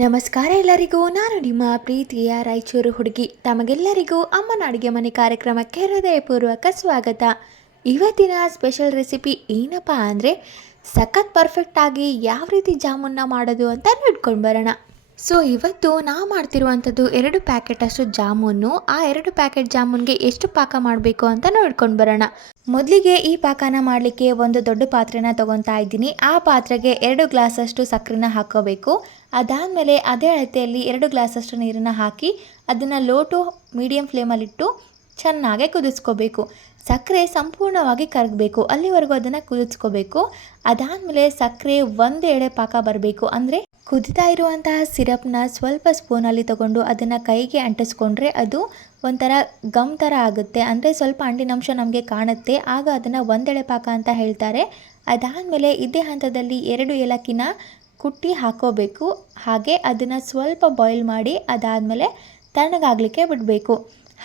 ನಮಸ್ಕಾರ ಎಲ್ಲರಿಗೂ. ನಾನು ನಿಮ್ಮ ಪ್ರೀತಿಯ ರಾಯಚೂರು ಹುಡುಗಿ. ತಮಗೆಲ್ಲರಿಗೂ ಅಮ್ಮನ ಅಡುಗೆ ಮನೆ ಕಾರ್ಯಕ್ರಮಕ್ಕೆ ಹೃದಯಪೂರ್ವಕ ಸ್ವಾಗತ. ಇವತ್ತಿನ ಸ್ಪೆಷಲ್ ರೆಸಿಪಿ ಏನಪ್ಪ ಅಂದರೆ ಸಖತ್ ಪರ್ಫೆಕ್ಟಾಗಿ ಯಾವ ರೀತಿ ಜಾಮೂನ್ನ ಮಾಡೋದು ಅಂತ ನೋಡ್ಕೊಂಡು ಬರೋಣ. ಸೊ ಇವತ್ತು ನಾವು ಮಾಡ್ತಿರುವಂಥದ್ದು 2 ಪ್ಯಾಕೆಟಷ್ಟು ಜಾಮೂನು. ಆ 2 ಪ್ಯಾಕೆಟ್ ಜಾಮೂನ್ಗೆ ಎಷ್ಟು ಪಾಕ ಮಾಡಬೇಕು ಅಂತ ನೋಡ್ಕೊಂಡು ಬರೋಣ. ಮೊದಲಿಗೆ ಈ ಪಾಕನ ಮಾಡಲಿಕ್ಕೆ ಒಂದು ದೊಡ್ಡ ಪಾತ್ರೆನ ತೊಗೊತಾ ಇದ್ದೀನಿ. ಆ ಪಾತ್ರೆಗೆ 2 ಗ್ಲಾಸಷ್ಟು ಸಕ್ಕರೆನ ಹಾಕೋಬೇಕು. ಅದಾದಮೇಲೆ ಅದೇ ಅಳತೆಯಲ್ಲಿ 2 ಗ್ಲಾಸಷ್ಟು ನೀರನ್ನು ಹಾಕಿ ಅದನ್ನು ಲೋ ಟು ಮೀಡಿಯಮ್ ಫ್ಲೇಮಲ್ಲಿಟ್ಟು ಚೆನ್ನಾಗಿ ಕುದಿಸ್ಕೋಬೇಕು. ಸಕ್ಕರೆ ಸಂಪೂರ್ಣವಾಗಿ ಕರಗಬೇಕು, ಅಲ್ಲಿವರೆಗೂ ಅದನ್ನು ಕುದಿಸ್ಕೋಬೇಕು. ಅದಾದಮೇಲೆ ಸಕ್ಕರೆ ಒಂದು ಎಳೆ ಪಾಕ ಬರಬೇಕು. ಅಂದರೆ ಕುದಿತಾ ಇರುವಂತಹ ಸಿರಪ್ನ ಸ್ವಲ್ಪ ಸ್ಪೂನಲ್ಲಿ ತಗೊಂಡು ಅದನ್ನು ಕೈಗೆ ಅಂಟಿಸ್ಕೊಂಡ್ರೆ ಅದು ಒಂಥರ ಗಮ್ ಥರ ಆಗುತ್ತೆ. ಅಂದರೆ ಸ್ವಲ್ಪ ಅಂಟಿನಂಶ ನಮಗೆ ಕಾಣುತ್ತೆ, ಆಗ ಅದನ್ನು ಒಂದೆಳೆ ಪಾಕ ಅಂತ ಹೇಳ್ತಾರೆ. ಅದಾದಮೇಲೆ ಇದೇ ಹಂತದಲ್ಲಿ 2 ಏಲಕ್ಕಿನ ಕುಟ್ಟಿ ಹಾಕೋಬೇಕು. ಹಾಗೆ ಅದನ್ನು ಸ್ವಲ್ಪ ಬಾಯ್ಲ್ ಮಾಡಿ ಅದಾದಮೇಲೆ ತಣ್ಣಗಾಗಲಿಕ್ಕೆ ಬಿಡಬೇಕು.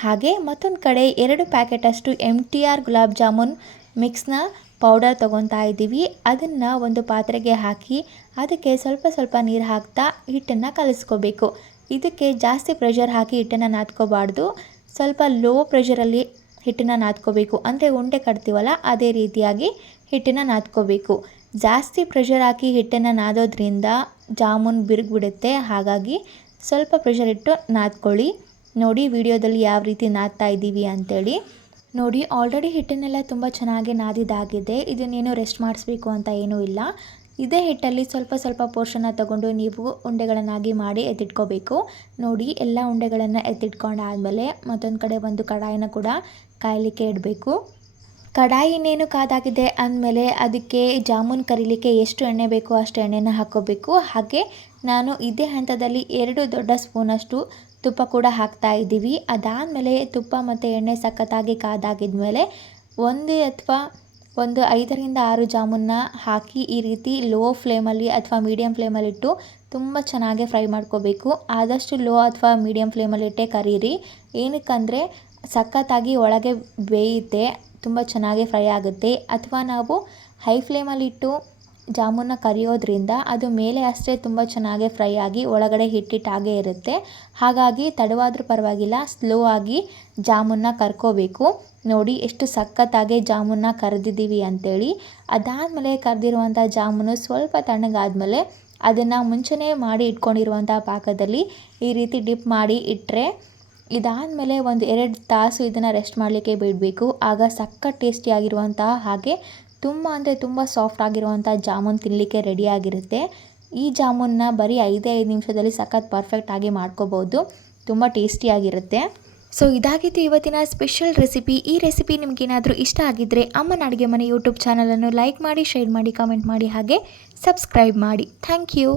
ಹಾಗೆ ಮತ್ತೊಂದು ಕಡೆ 2 ಪ್ಯಾಕೆಟಷ್ಟು MTR ಗುಲಾಬ್ ಜಾಮೂನ್ ಮಿಕ್ಸ್ನ ಪೌಡರ್ ತೊಗೊತಾ ಇದ್ದೀವಿ. ಅದನ್ನು ಒಂದು ಪಾತ್ರೆಗೆ ಹಾಕಿ ಅದಕ್ಕೆ ಸ್ವಲ್ಪ ನೀರು ಹಾಕ್ತಾ ಹಿಟ್ಟನ್ನು ಕಲಿಸ್ಕೋಬೇಕು. ಇದಕ್ಕೆ ಜಾಸ್ತಿ ಪ್ರೆಷರ್ ಹಾಕಿ ಹಿಟ್ಟನ್ನು ನಾದ್ಕೋಬಾರ್ದು, ಸ್ವಲ್ಪ ಲೋ ಪ್ರೆಷರಲ್ಲಿ ಹಿಟ್ಟನ್ನು ನಾದ್ಕೋಬೇಕು. ಅಂದರೆ ಉಂಡೆ ಕಟ್ತೀವಲ್ಲ ಅದೇ ರೀತಿಯಾಗಿ ಹಿಟ್ಟನ್ನು ನಾದ್ಕೋಬೇಕು. ಜಾಸ್ತಿ ಪ್ರೆಷರ್ ಹಾಕಿ ಹಿಟ್ಟನ್ನು ನಾದೋದ್ರಿಂದ ಜಾಮೂನ್ ಬಿರುಗ್ಬಿಡುತ್ತೆ. ಹಾಗಾಗಿ ಸ್ವಲ್ಪ ಪ್ರೆಷರ್ ಇಟ್ಟು ನಾದ್ಕೊಳ್ಳಿ. ನೋಡಿ ವಿಡಿಯೋದಲ್ಲಿ ಯಾವ ರೀತಿ ನಾದ್ತಾ ಇದ್ದೀವಿ ಅಂಥೇಳಿ. ನೋಡಿ ಆಲ್ರೆಡಿ ಹಿಟ್ಟನ್ನೆಲ್ಲ ತುಂಬ ಚೆನ್ನಾಗಿ ನಾದಿದಾಗಿದೆ. ಇದನ್ನೇನು ರೆಸ್ಟ್ ಮಾಡಿಸ್ಬೇಕು ಅಂತ ಏನೂ ಇಲ್ಲ. ಇದೇ ಹಿಟ್ಟಲ್ಲಿ ಸ್ವಲ್ಪ ಪೋರ್ಷನ್ನ ತಗೊಂಡು ನೀವು ಉಂಡೆಗಳನ್ನಾಗಿ ಮಾಡಿ ಎತ್ತಿಟ್ಕೋಬೇಕು. ನೋಡಿ ಎಲ್ಲ ಉಂಡೆಗಳನ್ನು ಎತ್ತಿಟ್ಕೊಂಡಾದಮೇಲೆ ಮತ್ತೊಂದು ಕಡೆ ಒಂದು ಕಡಾಯಿನ ಕೂಡ ಕಾಯಲಿಕ್ಕೆ ಇಡಬೇಕು. ಕಡಾಯಿ ಇನ್ನೇನು ಕಾದಾಗಿದೆ ಅಂದಮೇಲೆ ಅದಕ್ಕೆ ಜಾಮೂನ್ ಕರಿಲಿಕ್ಕೆ ಎಷ್ಟು ಎಣ್ಣೆ ಬೇಕೋ ಅಷ್ಟು ಎಣ್ಣೆನ ಹಾಕ್ಕೋಬೇಕು. ಹಾಗೆ ನಾನು ಇದೇ ಹಂತದಲ್ಲಿ 2 ದೊಡ್ಡ ಸ್ಪೂನಷ್ಟು ತುಪ್ಪ ಕೂಡ ಹಾಕ್ತಾ ಇದ್ದೀವಿ. ಅದಾದಮೇಲೆ ತುಪ್ಪ ಮತ್ತು ಎಣ್ಣೆ ಸಖತ್ತಾಗಿ ಕಾದಾಗಿದ್ಮೇಲೆ 1 ಅಥವಾ 5ರಿಂದ 6 ಜಾಮೂನ್ನ ಹಾಕಿ ಈ ರೀತಿ ಲೋ ಫ್ಲೇಮಲ್ಲಿ ಅಥವಾ ಮೀಡಿಯಮ್ ಫ್ಲೇಮಲ್ಲಿಟ್ಟು ತುಂಬ ಚೆನ್ನಾಗಿ ಫ್ರೈ ಮಾಡ್ಕೋಬೇಕು. ಆದಷ್ಟು ಲೋ ಅಥವಾ ಮೀಡಿಯಮ್ ಫ್ಲೇಮಲ್ಲಿಟ್ಟೆ ಕರೀರಿ. ಏನಕ್ಕಂದರೆ ಸಖತ್ತಾಗಿ ಒಳಗೆ ಬೇಯುತ್ತೆ, ತುಂಬ ಚೆನ್ನಾಗಿ ಫ್ರೈ ಆಗುತ್ತೆ. ಅಥವಾ ನಾವು ಹೈ ಫ್ಲೇಮಲ್ಲಿಟ್ಟು ಜಾಮೂನ್ನ ಕರಿಯೋದ್ರಿಂದ ಅದು ಮೇಲೆ ಅಷ್ಟೇ ತುಂಬ ಚೆನ್ನಾಗಿ ಫ್ರೈ ಆಗಿ ಒಳಗಡೆ ಹಿಟ್ಟಿಟ್ಟಾಗೇ ಇರುತ್ತೆ. ಹಾಗಾಗಿ ತಡವಾದರೂ ಪರವಾಗಿಲ್ಲ, ಸ್ಲೋ ಆಗಿ ಜಾಮೂನ್ನ ಕರ್ಕೋಬೇಕು. ನೋಡಿ ಎಷ್ಟು ಸಖತ್ತಾಗಿ ಜಾಮೂನ್ನ ಕರೆದಿದ್ದೀವಿ ಅಂಥೇಳಿ. ಅದಾದಮೇಲೆ ಕರೆದಿರುವಂಥ ಜಾಮೂನು ಸ್ವಲ್ಪ ತಣ್ಣಗಾದಮೇಲೆ ಅದನ್ನು ಮುಂಚೆನೇ ಮಾಡಿ ಇಟ್ಕೊಂಡಿರುವಂಥ ಪಾಕದಲ್ಲಿ ಈ ರೀತಿ ಡಿಪ್ ಮಾಡಿ ಇಟ್ಟರೆ ಇದಾದಮೇಲೆ 1-2 ತಾಸು ಇದನ್ನು ರೆಸ್ಟ್ ಮಾಡಲಿಕ್ಕೆ ಬಿಡಬೇಕು. ಆಗ ಸಖತ್ ಟೇಸ್ಟಿಯಾಗಿರುವಂತಹ ಹಾಗೆ ತುಂಬ ಸಾಫ್ಟ್ ಆಗಿರುವಂಥ ಜಾಮೂನ್ ತಿನ್ನಲಿಕ್ಕೆ ರೆಡಿಯಾಗಿರುತ್ತೆ. ಈ ಜಾಮೂನ್ನ ಬರೀ 5 ನಿಮಿಷದಲ್ಲಿ ಸಖತ್ ಪರ್ಫೆಕ್ಟಾಗಿ ಮಾಡ್ಕೋಬೋದು. ತುಂಬ ಟೇಸ್ಟಿಯಾಗಿರುತ್ತೆ. ಸೊ ಇದಾಗಿತ್ತು ಇವತ್ತಿನ ಸ್ಪೆಷಲ್ ರೆಸಿಪಿ. ಈ ರೆಸಿಪಿ ನಿಮಗೇನಾದರೂ ಇಷ್ಟ ಆಗಿದ್ದರೆ ಅಮ್ಮನ ಅಡುಗೆ ಮನೆ ಯೂಟ್ಯೂಬ್ ಚಾನಲನ್ನು ಲೈಕ್ ಮಾಡಿ, ಶೇರ್ ಮಾಡಿ, ಕಾಮೆಂಟ್ ಮಾಡಿ, ಹಾಗೆ ಸಬ್ಸ್ಕ್ರೈಬ್ ಮಾಡಿ. Thank you.